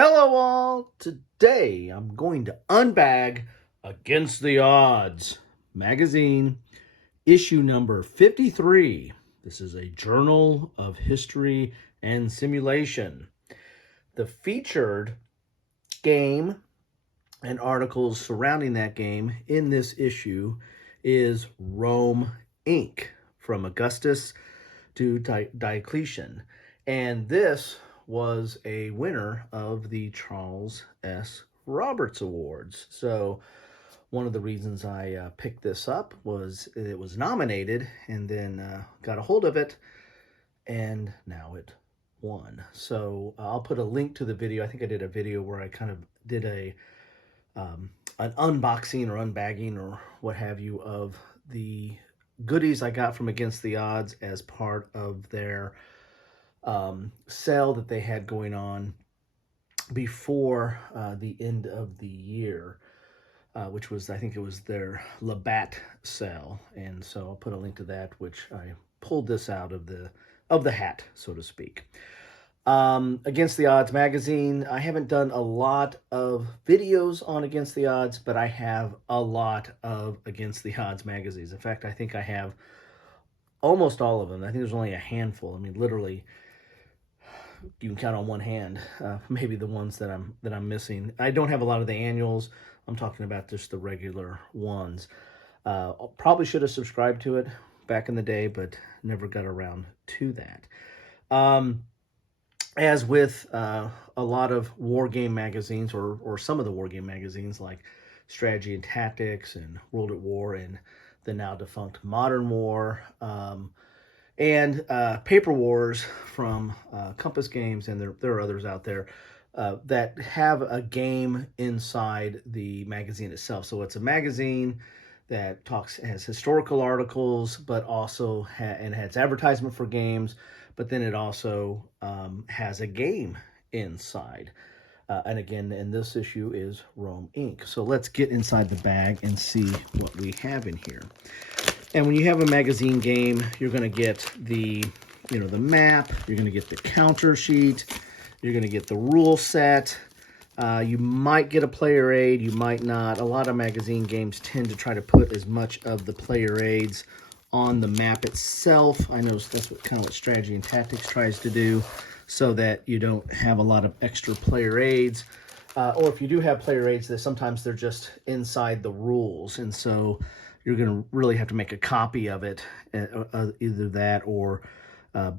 Hello all! Today I'm going to unbag Against the Odds magazine, issue number 53. This is a journal of history and simulation. The featured game and articles surrounding that game in this issue is Rome, Inc., from Augustus to Diocletian. And this was a winner of the Charles S. Roberts Awards. So one of the reasons I picked this up was it was nominated and then got a hold of it, and now it won. So I'll put a link to the video. I think I did a video where I kind of did an unboxing or unbagging or what have you of the goodies I got from Against the Odds as part of their sale that they had going on before the end of the year, which was, I think it was their Labatt sale. And so I'll put a link to that, which I pulled this out of the hat, so to speak. Against the Odds magazine, I haven't done a lot of videos on Against the Odds, but I have a lot of Against the Odds magazines. In fact, I think I have almost all of them. I think there's only a handful. I mean, literally, you can count on one hand, maybe the ones that I'm missing. I don't have a lot of the annuals. I'm talking about just the regular ones. Probably should have subscribed to it back in the day, but never got around to that. As with a lot of war game magazines, or some of the war game magazines like Strategy and Tactics and World at War and the now defunct Modern War, and Paper Wars from Compass Games, and there are others out there that have a game inside the magazine itself. So it's a magazine that has historical articles, but also and has advertisement for games, but then it also has a game inside. And again, in this issue is Rome, Inc. So let's get inside the bag and see what we have in here. And when you have a magazine game, you're going to get the map, you're going to get the counter sheet, you're going to get the rule set. You might get a player aid, you might not. A lot of magazine games tend to try to put as much of the player aids on the map itself. I know that's what Strategy and Tactics tries to do, so that you don't have a lot of extra player aids. Or if you do have player aids, sometimes they're just inside the rules, and so you're going to really have to make a copy of it, either that or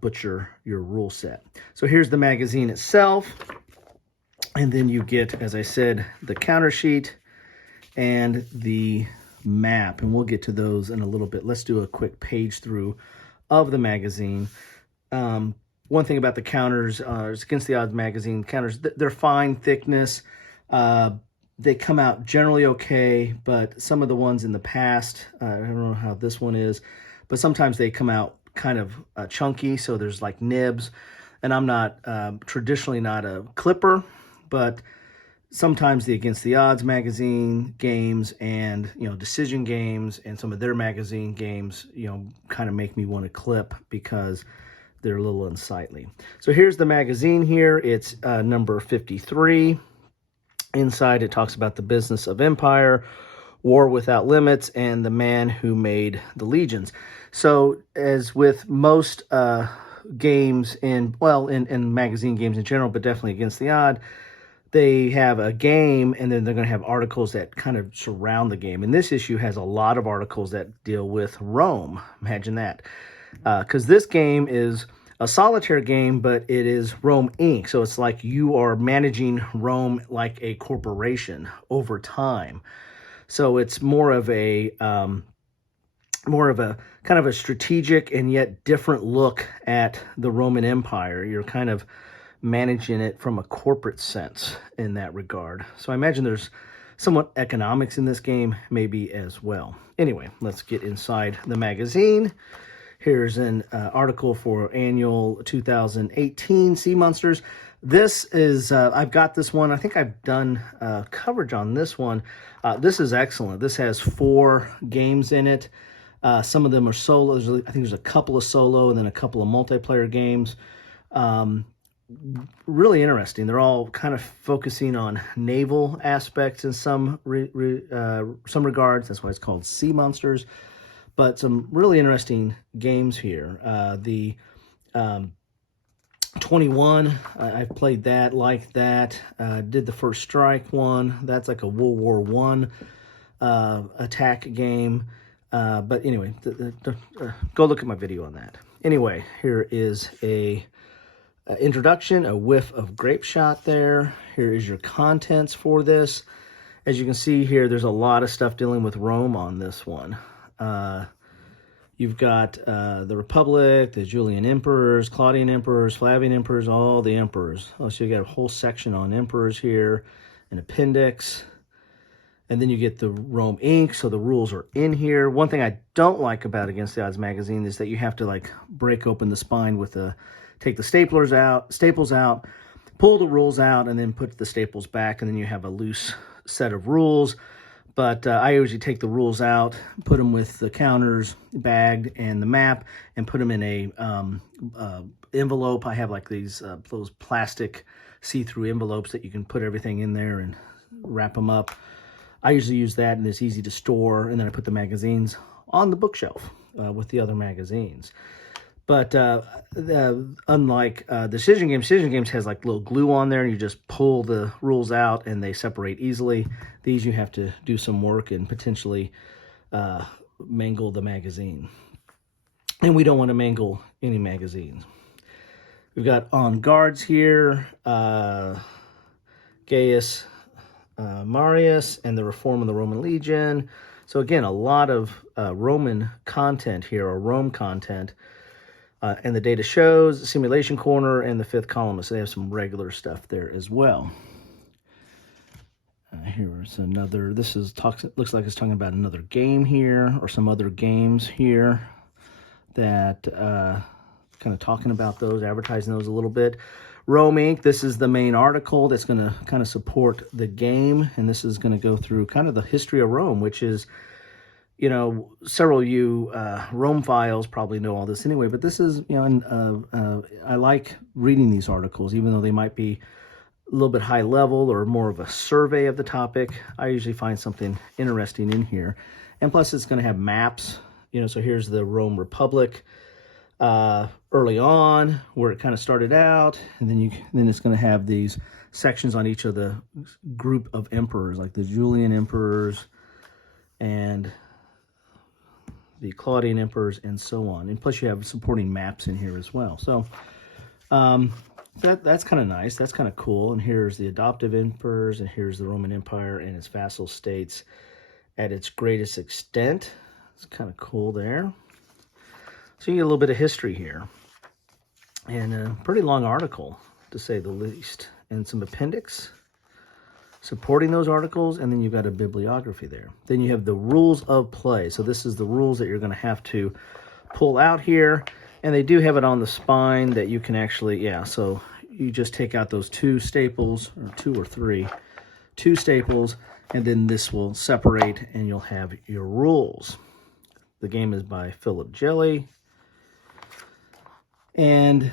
butcher your rule set. So here's the magazine itself, and then you get, as I said, the counter sheet and the map, and we'll get to those in a little bit. Let's do a quick page through of the magazine. One thing about the counters, is Against the Odds magazine counters, they're fine thickness. They come out generally okay, but some of the ones in the past, I don't know how this one is, but sometimes they come out kind of chunky, so there's like nibs. And I'm not traditionally not a clipper, but sometimes the Against the Odds magazine games and Decision games and some of their magazine games kind of make me want to clip because they're a little unsightly. So here's the magazine here. It's number 53. Inside, it talks about the business of empire, war without limits, and the man who made the legions. So as with most games in magazine games in general, but definitely Against the Odd, they have a game, and then they're going to have articles that kind of surround the game. And this issue has a lot of articles that deal with Rome. Imagine that. Because this game is a solitaire game, but it is Rome, Inc. So it's like you are managing Rome like a corporation over time. So it's more of a kind of a strategic and yet different look at the Roman Empire. You're kind of managing it from a corporate sense in that regard. So I imagine there's somewhat economics in this game maybe as well. Anyway, let's get inside the magazine. Here's an article for annual 2018 Sea Monsters. This is, I've got this one. I think I've done coverage on this one. This is excellent. This has 4 games in it. Some of them are solo. I think there's a couple of solo and then a couple of multiplayer games. really interesting. They're all kind of focusing on naval aspects in some regards. That's why it's called Sea Monsters. But some really interesting games here. The 21, I've played that, liked that. Did the First Strike one. That's like a World War One attack game. But anyway, go look at my video on that. Anyway, here is a introduction, a whiff of grape shot there. Here is your contents for this. As you can see here, there's a lot of stuff dealing with Rome on this one. You've got the Republic, the Julian Emperors, Claudian Emperors, Flavian Emperors, all the emperors. Oh, so you got a whole section on emperors here, an appendix. And then you get the Rome Inc., so the rules are in here. One thing I don't like about Against the Odds magazine is that you have to like break open the spine with take the staples out, pull the rules out, and then put the staples back, and then you have a loose set of rules. But I usually take the rules out, put them with the counters, bagged, and the map, and put them in a envelope. I have like these those plastic see-through envelopes that you can put everything in there and wrap them up. I usually use that, and it's easy to store, and then I put the magazines on the bookshelf with the other magazines. But unlike Decision Games has like little glue on there, and you just pull the rules out, and they separate easily. These you have to do some work and potentially mangle the magazine. And we don't want to mangle any magazines. We've got On Guards here, Gaius Marius, and the Reform of the Roman Legion. So again, a lot of Roman content here, or Rome content. And the data shows, Simulation Corner, and the Fifth Columnist. So they have some regular stuff there as well. Here's another, looks like it's talking about another game here, or some other games here that kind of talking about those, advertising those a little bit. Rome Inc., this is the main article that's going to kind of support the game, and this is going to go through kind of the history of Rome, which is, you know, several of you Rome files probably know all this anyway, but this is, you know, I like reading these articles, even though they might be a little bit high level or more of a survey of the topic. I usually find something interesting in here. And plus it's going to have maps, you know, so here's the Rome Republic early on, where it kind of started out, and then it's going to have these sections on each of the group of emperors, like the Julian emperors and the Claudian emperors, and so on. And plus you have supporting maps in here as well. So that's kind of nice. That's kind of cool. And here's the adoptive emperors, and here's the Roman Empire and its vassal states at its greatest extent. It's kind of cool there. So you get a little bit of history here. And a pretty long article, to say the least. And some appendix supporting those articles, and then you've got a bibliography there. Then you have the rules of play. So this is the rules that you're going to have to pull out here, and they do have it on the spine that you can actually, yeah, so you just take out those two staples, or two staples, and then this will separate, and you'll have your rules. The game is by Philip Jelly, and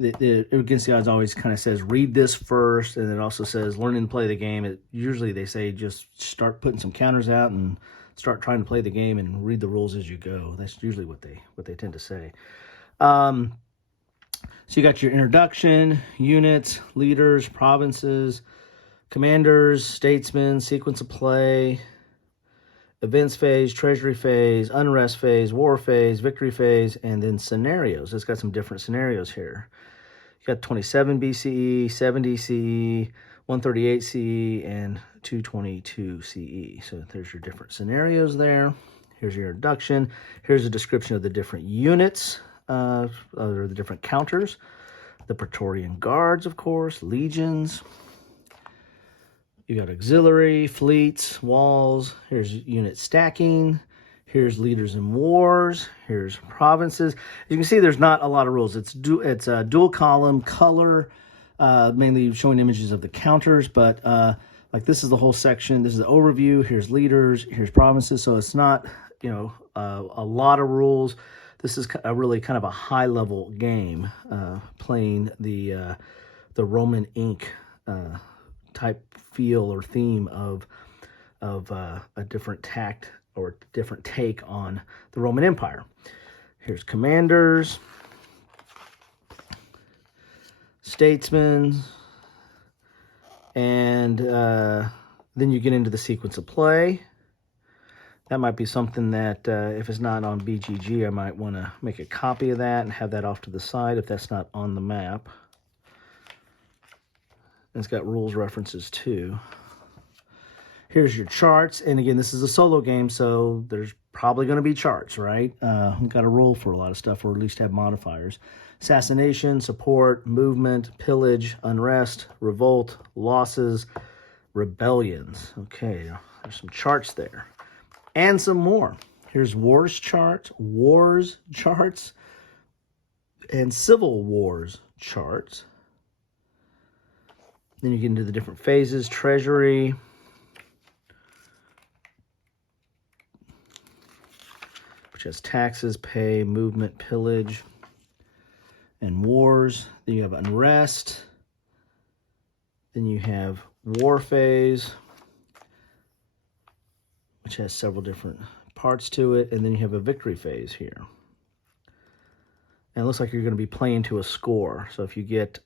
Against the Odds always kind of says read this first, and it also says learn and play the game. Usually they say just start putting some counters out and start trying to play the game and read the rules as you go. That's usually what they tend to say. So you got your introduction, units, leaders, provinces, commanders, statesmen, sequence of play, events phase, treasury phase, unrest phase, war phase, victory phase, and then scenarios. It's got some different scenarios here. You got 27 BCE, 70 CE, 138 CE, and 222 CE. So there's your different scenarios there. Here's your introduction. Here's a description of the different units, or the different counters. The Praetorian Guards, of course, legions. You got auxiliary, fleets, walls. Here's unit stacking. Here's leaders in wars. Here's provinces. As you can see, there's not a lot of rules. It's a dual column color, mainly showing images of the counters. But like this is the whole section. This is the overview. Here's leaders. Here's provinces. So it's not, you know, a lot of rules. This is a really kind of a high-level game, playing the Roman ink type feel or theme of a different tact or different take on the Roman Empire. Here's commanders, statesmen, and then you get into the sequence of play. That might be something that, if it's not on BGG, I might want to make a copy of that and have that off to the side if that's not on the map. And it's got rules references too. Here's your charts, and again, this is a solo game, so there's probably going to be charts, right? We've got to roll for a lot of stuff, or at least have modifiers. Assassination, support, movement, pillage, unrest, revolt, losses, rebellions. Okay, there's some charts there. And some more. Here's wars charts, and civil wars charts. Then you get into the different phases, treasury, which has taxes, pay, movement, pillage, and wars. Then you have unrest. Then you have war phase, which has several different parts to it. And then you have a victory phase here. And it looks like you're going to be playing to a score. So if you get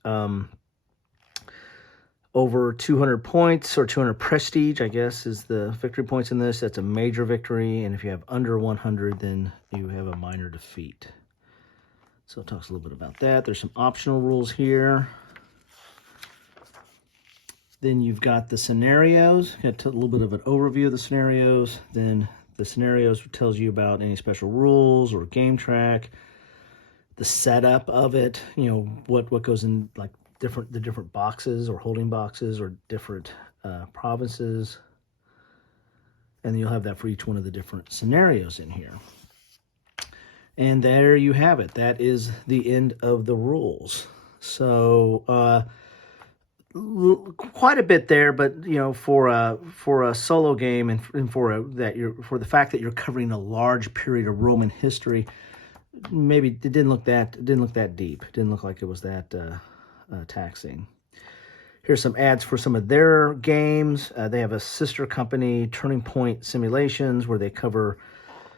over 200 points or 200 prestige, I guess, is the victory points in this. That's a major victory. And if you have under 100, then you have a minor defeat. So it talks a little bit about that. There's some optional rules here. Then you've got the scenarios. Got a little bit of an overview of the scenarios. Then the scenarios tells you about any special rules or game track, the setup of it, you know, what goes in, like the different boxes or holding boxes or different provinces. And then you'll have that for each one of the different scenarios in here. And there you have it. That is the end of the rules. So quite a bit there, but you know, for a solo game and for the fact that you're covering a large period of Roman history, maybe it didn't look that deep. It didn't look like it was that taxing. Here's some ads for some of their games. They have a sister company, Turning Point Simulations, where they cover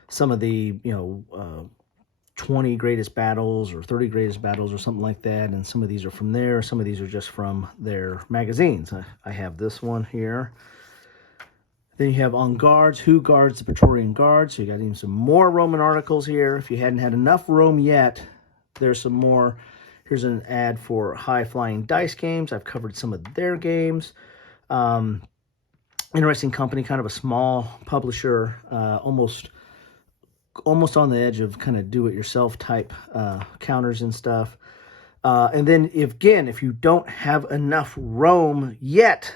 some of the 20 greatest battles or 30 greatest battles or something like that. And some of these are from there. Some of these are just from their magazines. I have this one here. Then you have On Guards, Who Guards the Praetorian Guard. So you got even some more Roman articles here. If you hadn't had enough Rome yet, there's some more. Here's an ad for High Flying Dice Games. I've covered some of their games. Interesting company, kind of a small publisher, almost on the edge of kind of do-it-yourself type counters and stuff. And then, if you don't have enough Rome yet,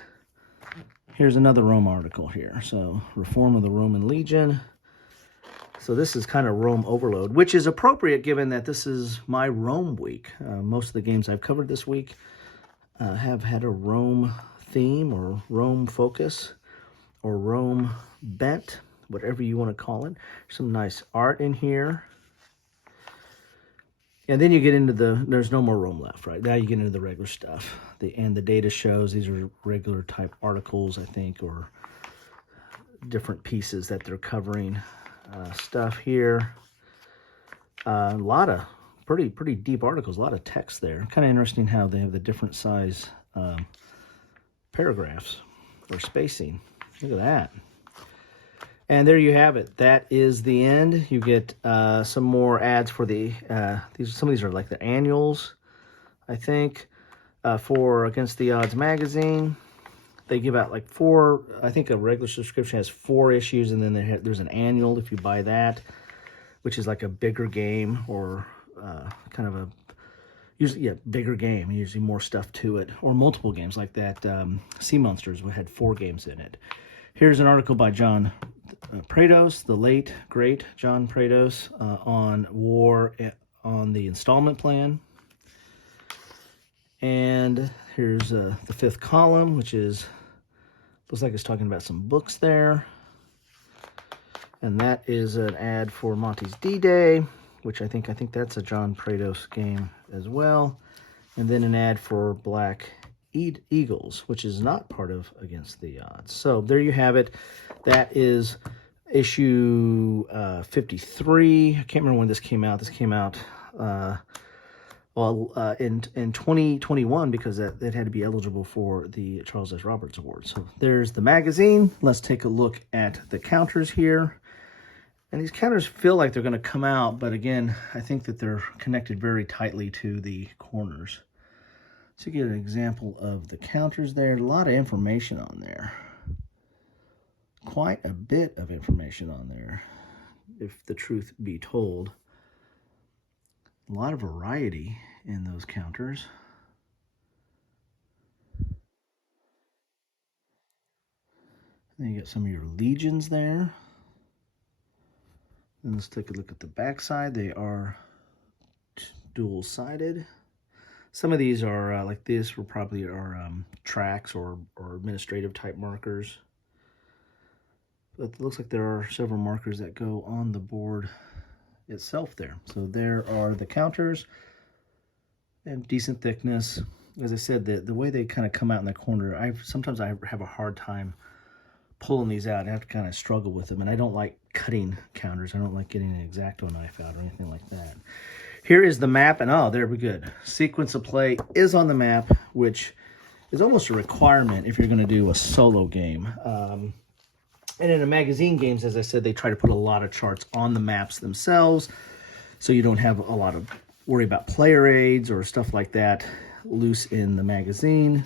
here's another Rome article here. So, Reform of the Roman Legion. So this is kind of Rome overload, which is appropriate given that this is my Rome week. Most of the games I've covered this week have had a Rome theme or Rome focus or Rome bent, whatever you want to call it. Some nice art in here. And then you get into there's no more Rome left, right? Now you get into the regular stuff. And the data shows these are regular type articles, I think, or different pieces that they're covering. Stuff here. A lot of pretty deep articles, a lot of text there. Kind of interesting how they have the different size paragraphs or spacing. Look at that. And there you have it. That is the end. You get some more ads for some of these are like the annuals, I think, for Against the Odds magazine. They give out like 4, I think a regular subscription has 4 issues, and then there's an annual if you buy that, which is like a bigger game or kind of bigger game, usually more stuff to it, or multiple games like that. Sea Monsters had 4 games in it. Here's an article by John Prados, the late, great John Prados, on war on the installment plan. And here's the 5th column, which looks like it's talking about some books there. And that is an ad for Monty's D-Day. which I think that's a John Prados game as well. And then an ad for Black Eagles, which is not part of Against the Odds. So there you have it. That is issue 53. I can't remember when this came out. This came out in 2021 because it had to be eligible for the Charles S. Roberts Award. So there's the magazine. Let's take a look at the counters here. And these counters feel like they're going to come out, but again, I think that they're connected very tightly to the corners. So you get an example of the counters there. A lot of information on there. Quite a bit of information on there, if the truth be told. A lot of variety in those counters. Then you got some of your legions there. And let's take a look at the back side. They are dual-sided. Some of these are like this were probably are tracks or administrative type markers. But it looks like there are several markers that go on the board itself there. So there are the counters. They have decent thickness. As I said, the way they kind of come out in the corner, sometimes I have a hard time pulling these out. I have to kind of struggle with them, and I don't like cutting counters. I don't like getting an X-Acto knife out or anything like that. Here is the map, and oh, there we go. Sequence of play is on the map, which is almost a requirement if you're going to do a solo game. And in the magazine games, as I said, they try to put a lot of charts on the maps themselves, so you don't have a lot of worry about player aids or stuff like that loose in the magazine.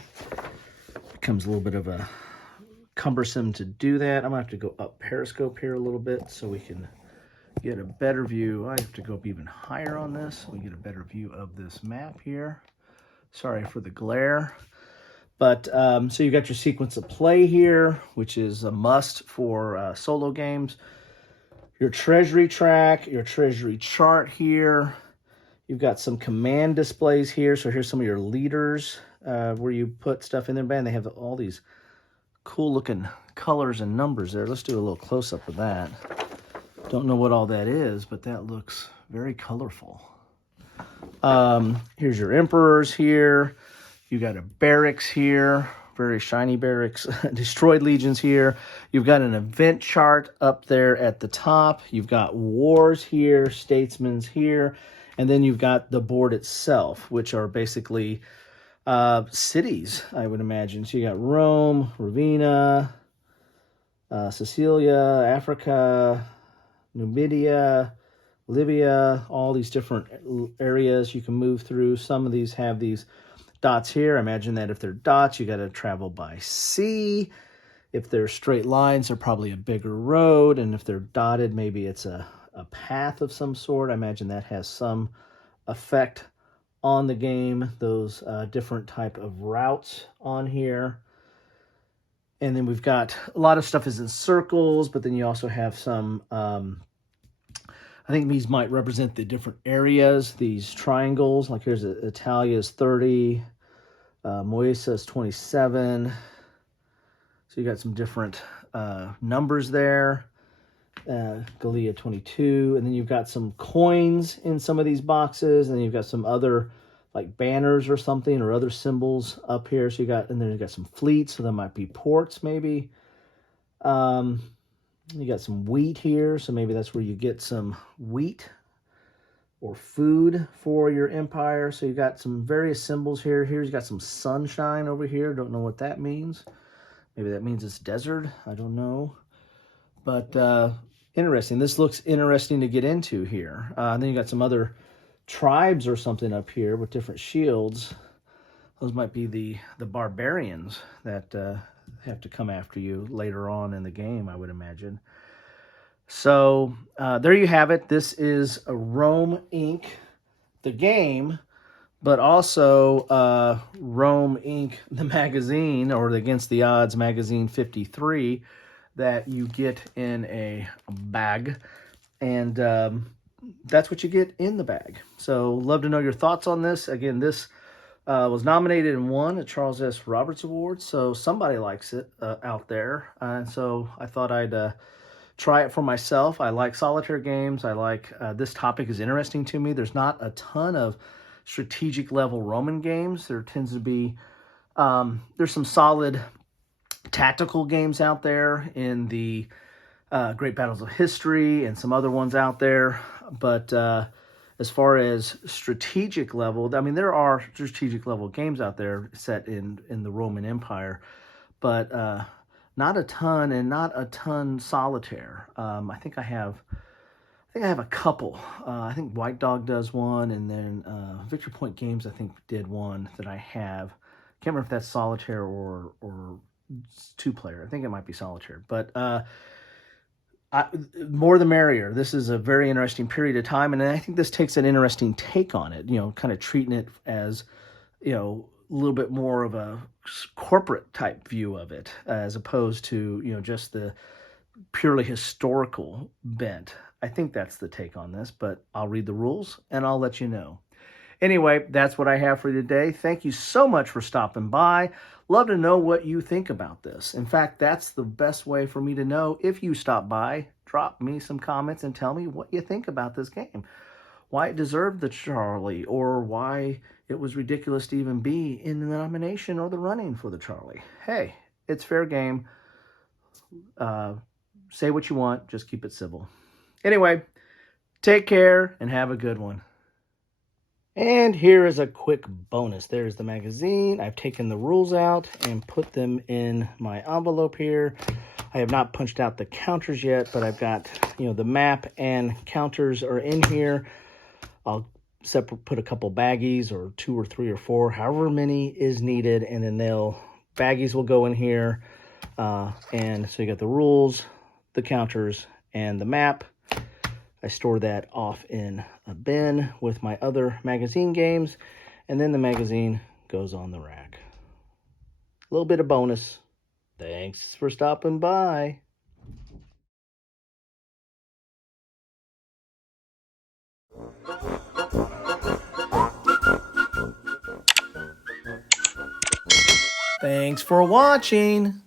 Becomes a little bit of a cumbersome to do that. I'm gonna have to go up Periscope here a little bit so we can get a better view. I have to go up even higher on this so we get a better view of this map here. Sorry for the glare. But so you got your sequence of play here, which is a must for solo games. Your treasury track, your treasury chart here. You've got some command displays here. So here's some of your leaders where you put stuff in there. Man, they have all these cool looking colors and numbers there. Let's do a little close-up of that. Don't know what all that is, but that looks very colorful. Here's your emperors here. You got a barracks here, very shiny barracks. Destroyed legions here. You've got an event chart up there at the top. You've got wars here, statesmen's here, and then you've got the board itself, which are basically cities, I would imagine. So you got Rome, Ravenna, Sicilia, Africa, Numidia, Libya, all these different areas you can move through. Some of these have these dots here. Imagine that if they're dots, you got to travel by sea. If they're straight lines, they're probably a bigger road. And if they're dotted, maybe it's a path of some sort. I imagine that has some effect on the game, those different type of routes on here. And then we've got a lot of stuff is in circles, but then you also have some, I think these might represent the different areas, these triangles. Like here's Italia's 30, Moesa's 27. So you got some different numbers there. Gallia 22, and then you've got some coins in some of these boxes, and then you've got some other like banners or something or other symbols up here. So you got, and then you got some fleets, so that might be ports maybe. You got some wheat here, so maybe that's where you get some wheat or food for your empire. So you got some various symbols here. Here's got some sunshine over here. Don't know what that means. Maybe that means it's desert. I don't know. But interesting. This looks interesting to get into here. And then you got some other tribes or something up here with different shields. Those might be the barbarians that have to come after you later on in the game, I would imagine. So there you have it. This is a Rome Inc., the game, but also Rome Inc., the magazine, or the Against the Odds magazine 53, that you get in a bag. And that's what you get in the bag. So love to know your thoughts on this. Again, this was nominated and won a Charles S. Roberts Award, so somebody likes it out there. And so I thought I'd try it for myself. I like solitaire games. I like this topic is interesting to me. There's not a ton of strategic level Roman games. There tends to be there's some solid tactical games out there in the Great Battles of History and some other ones out there. But as far as strategic level, I mean, there are strategic level games out there set in the Roman Empire, but not a ton, and not a ton solitaire. I think I have a couple. I think White Dog does one, and then Victory Point Games, I think, did one that I have. Can't remember if that's solitaire or two-player. I think it might be solitaire. But more the merrier. This is a very interesting period of time, and I think this takes an interesting take on it, kind of treating it as, a little bit more of a corporate type view of it, as opposed to, just the purely historical bent. I think that's the take on this, but I'll read the rules and I'll let you know. Anyway, that's what I have for you today. Thank you so much for stopping by. Love to know what you think about this. In fact, that's the best way for me to know. If you stop by, drop me some comments and tell me what you think about this game. Why it deserved the Charlie, or why it was ridiculous to even be in the nomination or the running for the Charlie. Hey, it's fair game. Say what you want, just keep it civil. Anyway, take care and have a good one. And here is a quick bonus. There's the magazine. I've taken the rules out and put them in my envelope here. I have not punched out the counters yet, but I've got, the map and counters are in here. I'll put a couple baggies, or 2 or 3 or 4, however many is needed, and then baggies will go in here. And so you got the rules, the counters, and the map. I store that off in a bin with my other magazine games, and then the magazine goes on the rack. A little bit of bonus. Thanks for stopping by. Thanks for watching.